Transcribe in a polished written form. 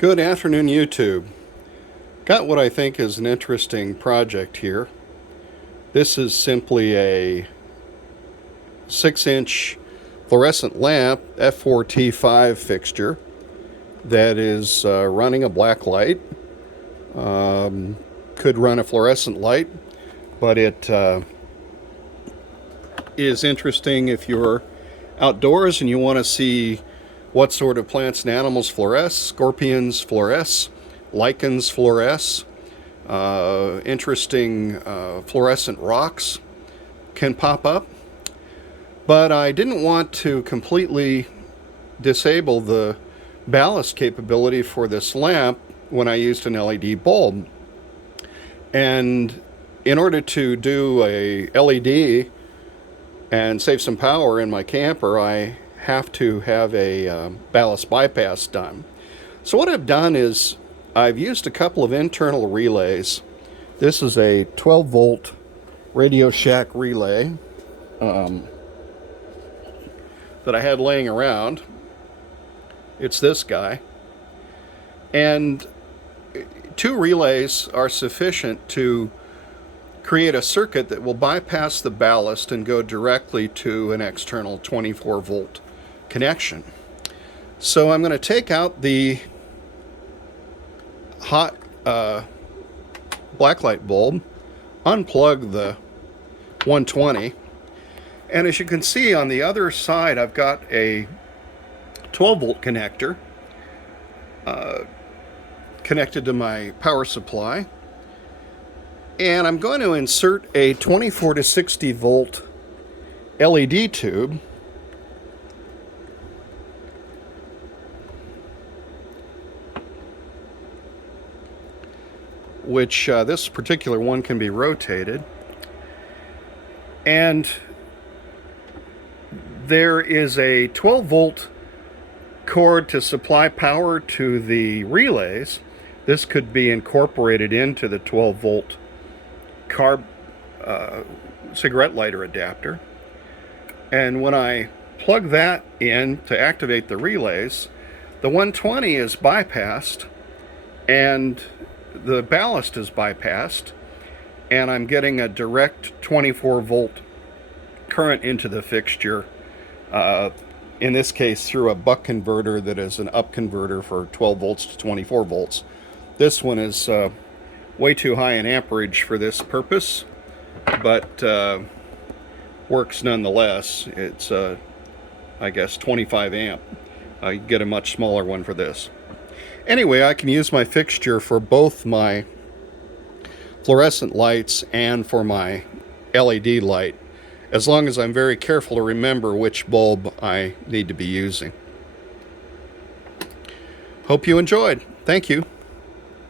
Good afternoon, YouTube. Got what I think is an interesting project here. This is simply a 6-inch fluorescent lamp F4T5 fixture that is running a black light. Could run a fluorescent light, but it is interesting if you're outdoors and you want to see what sort of plants and animals fluoresce. Scorpions fluoresce, lichens fluoresce, interesting fluorescent rocks can pop up. But I didn't want to completely disable the ballast capability for this lamp when I used an LED bulb. And in order to do a LED and save some power in my camper, I have to have a ballast bypass done. So what I've done is I've used a couple of internal relays. This is a 12 volt Radio Shack relay that I had laying around. It's this guy. And 2 relays are sufficient to create a circuit that will bypass the ballast and go directly to an external 24 volt connection. So I'm going to take out the hot blacklight bulb, unplug the 120, and as you can see on the other side I've got a 12 volt connector connected to my power supply, and I'm going to insert a 24 to 60 volt LED tube which this particular one can be rotated, and there is a 12 volt cord to supply power to the relays. This could be incorporated into the 12 volt cigarette lighter adapter, and when I plug that in to activate the relays, the 120 is bypassed and the ballast is bypassed, and I'm getting a direct 24 volt current into the fixture, in this case through a buck converter that is an up converter for 12 volts to 24 volts. This one is way too high in amperage for this purpose, but works nonetheless. It's I guess 25 amp. I get a much smaller one for this. Anyway, I can use my fixture for both my fluorescent lights and for my LED light, as long as I'm very careful to remember which bulb I need to be using. Hope you enjoyed. Thank you.